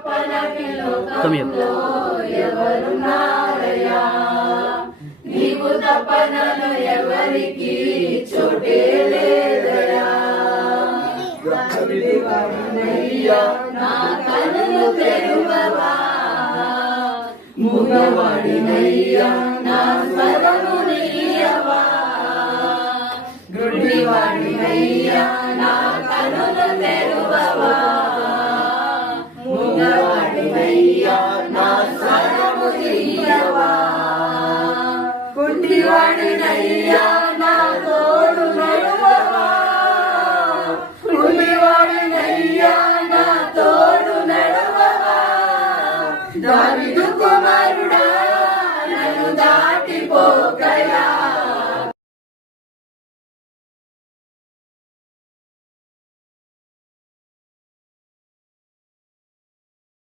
లోకంలో ఎవరున్నారయ్యా, నీకు తపనలు ఎవరికి చోటే లేదయా. నా కనులు తెరువవా, మూగవాడినయ్యా నా స్వరము నీయవా. గుడ్డివాడినయ్యా నా కనులు తెరువవా, మూగవాడినయ్యా నా స్వరము నీయవా. కుంటివాడినయ్యా నా తోడు నడువవా, కుంటివాడినయ్యా నా తోడు నడువవా. దావీదు కుమారుడా నన్ను దాటిపోకయా,